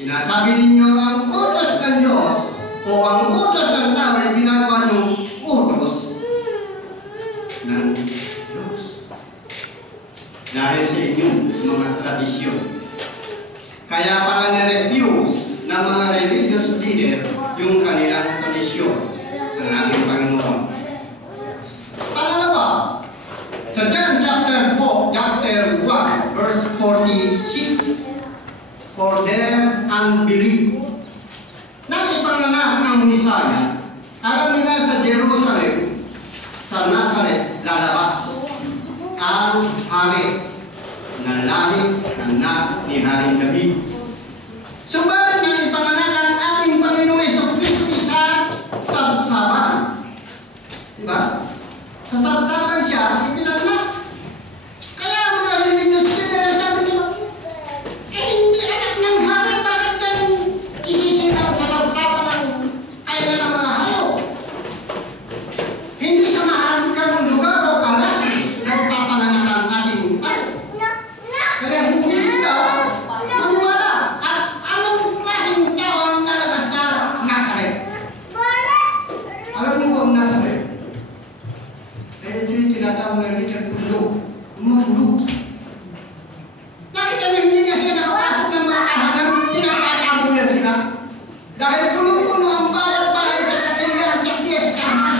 Sinasabi ninyo ang utos ng Diyos o ang utos ng tao ay ginagawa ng utos ng Diyos. Dahil sa inyong mga tradisyon. Kaya para na-refuse ng mga religious leader yung kanilang tradisyon ng ating Panginoon. Pangalawa, sa John chapter 1, verse 46, for their unbelief. Nang ipanganak ng Misaya, alam nila sa Jerusalem, sa Nazareth, lalabas ang hari na lali anak ni Haring David. Subalit nang ipanganak ang ating Panginoong Jesucristo sa sabsaban. Diba? Sa sabsaban siya, ipinanganak. Kaya mga religious leader sabi nila, hindi anak ng hari, bakit yan isisinaw sa sabsaban ng kailan ng mga hayop? Hindi sa maharlikang lugar o palas na papanganak ang ating hari. Kaya hindi sila maniwala. At anong klaseng tao ang lalabas sa Nazareth? Alam niyo po ang Nazareth? Ito yung tinatawag na Richard Tulog. Mahulog. Nakita niyo hindi niya siya nakapasok ng mga tahanan, tinatatago niya sila. Dahil punong-puno ang bawat bahay sa kasiyahan sa piyestahan.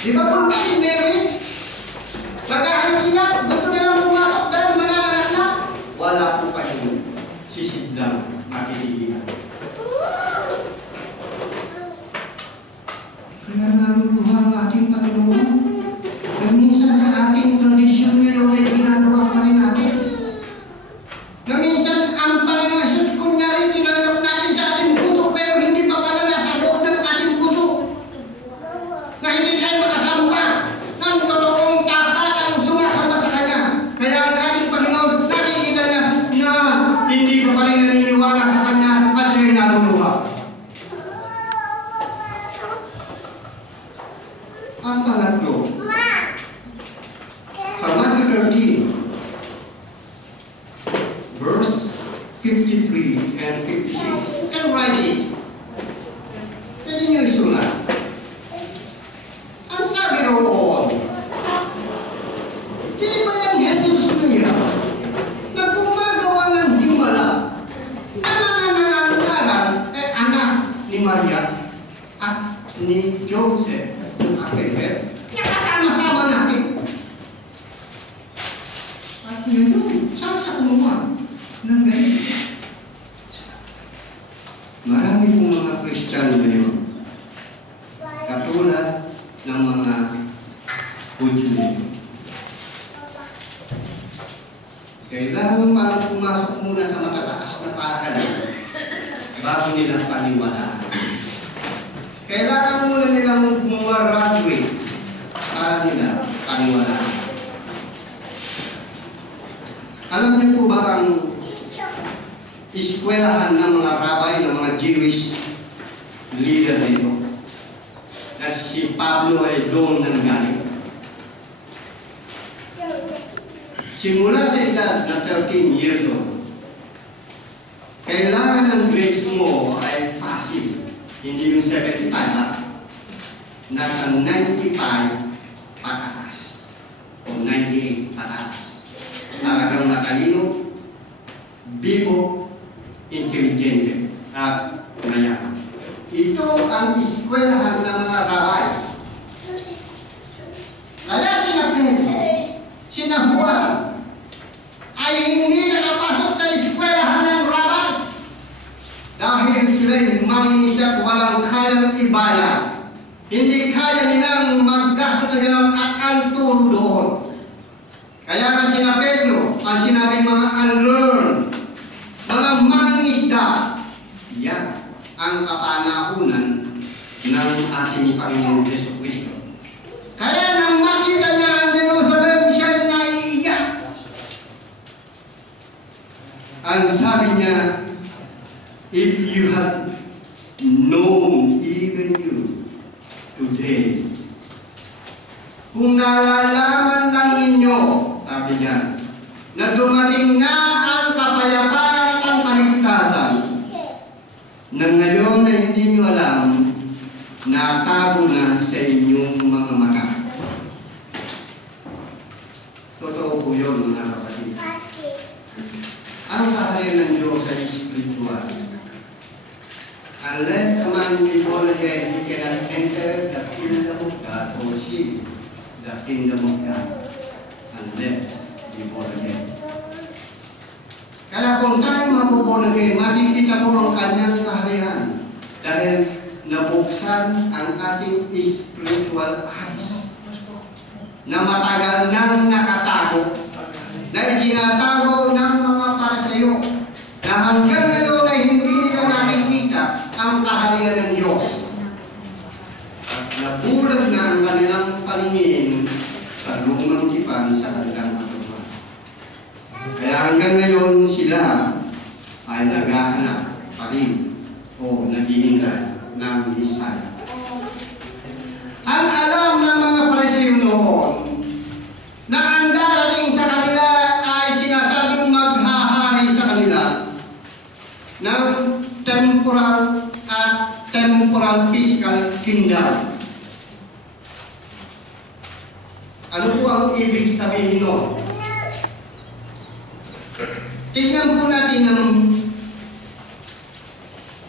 Di ba kung si Mary? Magkahanap sila, gusto nilang pumasok dahil manananak na. Wala po kayo sisidlang makikilihan. Kaya naruluha ang ating Panginoon. Na minsan sa ating tradisyon ngayon ay ginagawa pa rin natin. Na minsan ang Panginoon Jesus kunyari tinanggap natin sa ating puso pero hindi pa pala nasa loob ng ating puso. Na hindi tayo makasamba ng totoong tapat ang sumasamba sa Kanya. Kaya ang ating Panginoon nakikita niya na hindi ka pa rin naniniwala sa Kanya at siya'y naluluha. Ang pangatlo, sa Matthew 13, verse 53 and 56. Can write it. Pwede niyo isulat. Ang sabi roon, di ba yung Jesus niya na gumagawa ng himala na mga nangangaral ay anak ni Maria at ni Joseph na kasama-sama natin. At ngayon, saan sa kumuha ng ganito? Marami pong mga Kristiyano ngayon, katulad ng mga Hudyo. Kailangan parang pumasok muna sa matataas na paaralan bago nila paniwalaan. Kailangan muna nilang graduate para nila paniwalaan. Alam niyo po ba ang eskwelahan ng mga rabbi, ng mga Jewish leader nito? Na si Pablo ay doon nanggaling. Simula sa edad na 13 years old, kailangan ng grades mo ay passive. Hindi yung 75 ha. Nasa 95 pataas. O 98 pataas. Talagang matalino, bibo, intelligente, at mayaman. Ito ang eskwelahan ng mga rabbi. Kaya sina Pedro, sina Juan, ay hindi nakapasok sa eskwelahan ng rabbi. Dahil sila'y mangingisip walang kayang ibayan. Hindi kaya nilang magkakatahiran at ang turo doon. Kaya nga sina Pedro, ang sinabing mga unlearned, mga mangingisda, yan ang kapanahunan ng ating Panginoong Jesucristo. Kaya nang makita niya ang Jerusalem, siya'y naiiyak. Ang sabi niya, if you had known, even you, today, kung nalalaman lang ninyo, sabi niya, na dumating na ang kapayapaan ng nakatago na sa inyong mga mata. Totoo po yun, mga kapatid. Ang kaharian ng Diyos ay spiritual. Unless a man be born again, he cannot enter the kingdom of God or see the kingdom of God unless be born again. Kaya kung tayo mabuborn again, makikita mo ang kanyang kaharian dahil nabuksan ang ating spiritual eyes na matagal nang nakatago, na itinatago ng mga Pariseyo, na hanggang ngayon ay hindi nila nakikita ang kaharian ng Diyos. At nabulag na ang kanilang paningin sa lumang tipan sa kanilang katawan. Kaya hanggang ngayon sila ay naghahanap pa rin o naghihintay ng Messiah. Ang alam ng mga Pariseyo noon na ang darating sa kanila ay sinasabing maghahari sa kanila ng temporal at temporal physical kingdom. Ano po ang ibig sabihin noon? Tingnan po natin ang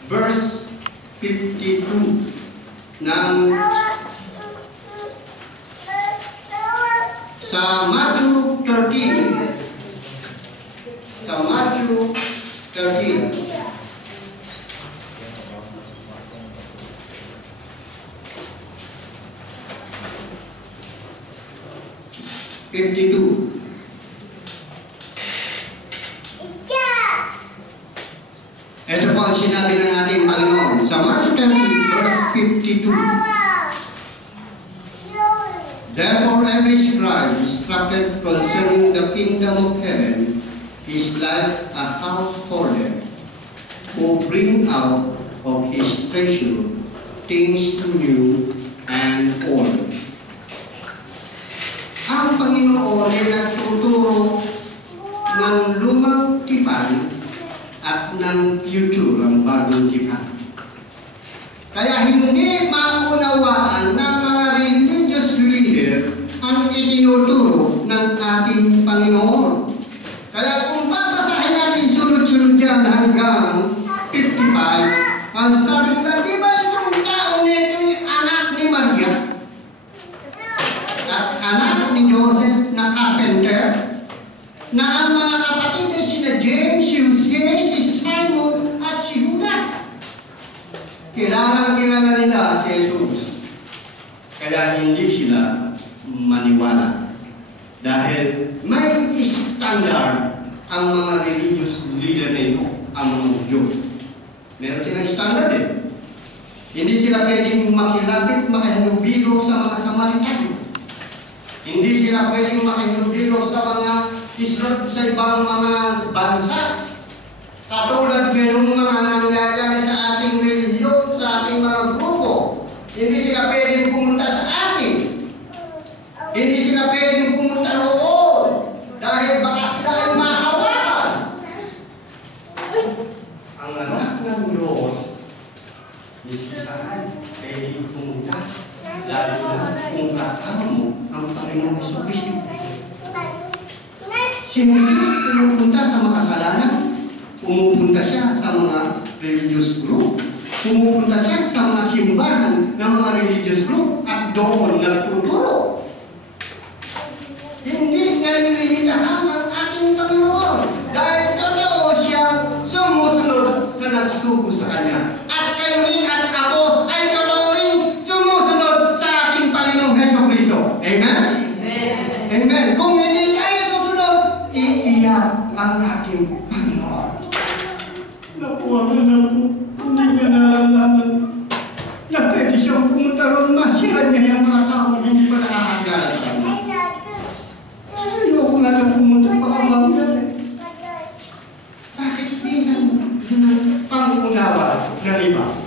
verse 52 ng sa Matthew 13. Sa Matthew 13. Ito po ang sinabi ng ating Panginoon sa Matthew 13 verse 52. Therefore every scribe instructed concerning the kingdom of heaven is like a householder who bring out of his treasure things new and old. Ang Panginoon ay nagtuturo ng lumang tipan at ng future, ang bagong tipan. Kaya hindi maunawaan ng mga religious leader ang itinuturo ng ating Panginoon. Kaya kung babasahin natin sunod-sunod yan hanggang 55, ang sabi nila, di ba itong tao nito'y anak ni Maria? At anak ni Joseph na carpenter, na ang mga kapatid ay sina James, si Jose, si Simon, at si Judas. Kilalang-kilala nila si Jesus. Kaya hindi sila maniwala. Dahil may standard ang mga religious leader na ito, ang mga Hudyo. Meron silang standard eh. Hindi sila pwedeng makilapit, makihalubilo sa mga Samaritano. Hindi sila pwedeng makihalubilo sa mga Israel, sa ibang mga bansa. Katulad ngayong mga nangyayari sa ating religion, sa ating mga grupo. Hindi sila pwedeng pumunta sa atin. Hindi sila pwedeng pumunta roon. Dahil baka sila ay mahawakan. Ang anak ng Diyos, isahan, pwedeng pumunta. Lalo na kung kasama mo ang Panginoong Jesucristo. Si Jesus pumupunta sa makasalanan. Pumupunta siya sa mga religious group. Pumupunta siya sa mga simbahan ng mga religious group at doon nagtuturo. Hindi nalilihitahan ng ating Panginoon dahil totoo siyang sumusunod sa nagsugo sa Kanya. At kayo rin at ako ay totoo rin sumusunod sa ating Panginoong Jesucristo. Amen? Amen. Amen. Kung hindi tayo susunod, iiyak ang ating Panginoon. Napuwagan ako, hindi niya nalalaman na pwede siyang pumunta ron, masira niya yung mga tao hindi pa nakakagala sa kanya. Ayoko nga lang pumunta, baka mamaya. Bakit minsan yun ang pangunawa ng iba?